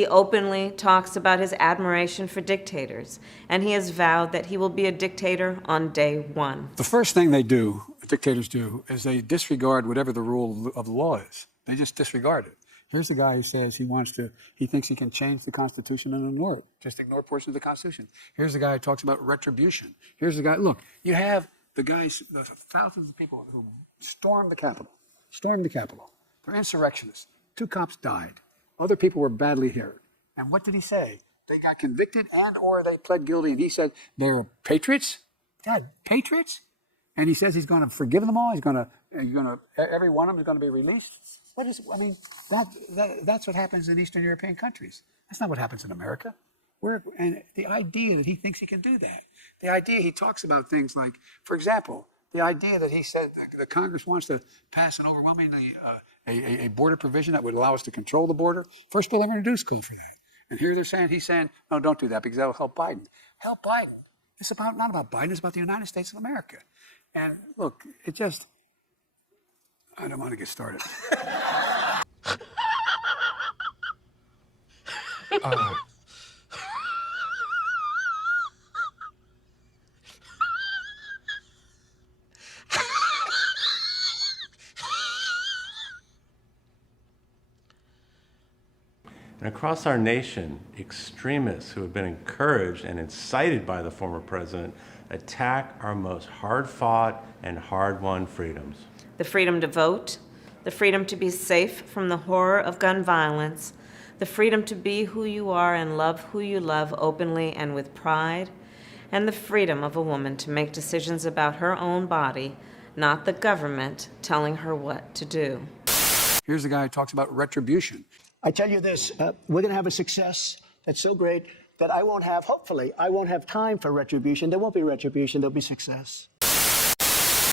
He openly talks about his admiration for dictators, and he has vowed that he will be a dictator on day one. The first thing they do, dictators do, is they disregard whatever the rule of the law is. They just disregard it. Here's the guy who says he thinks he can change the Constitution and ignore it. Just ignore portions of the Constitution. Here's the guy who talks about retribution. Here's the guy, look, you have the guys, the thousands of people who stormed the Capitol. They're insurrectionists. 2 cops died. Other people were badly hurt. And what did he say? They got convicted and or they pled guilty. And he said they were patriots? God, patriots? And he says he's going to forgive them all. Every one of them is going to be released. What is? I mean, that's what happens in Eastern European countries. That's not what happens in America. And the idea that he thinks he can do that, the idea he talks about things like, for example, the idea that he said the Congress wants to pass an overwhelmingly a border provision that would allow us to control the border. First bill ever introduced called for that. And here he's saying, no, don't do that because that'll help Biden. Help Biden. It's not about Biden. It's about the United States of America. And look, I don't want to get started. And across our nation, extremists who have been encouraged and incited by the former president attack our most hard-fought and hard-won freedoms. The freedom to vote, the freedom to be safe from the horror of gun violence, the freedom to be who you are and love who you love openly and with pride, and the freedom of a woman to make decisions about her own body, not the government telling her what to do. Here's the guy who talks about retribution. I tell you this, we're going to have a success that's so great that hopefully, I won't have time for retribution. There won't be retribution, there'll be success.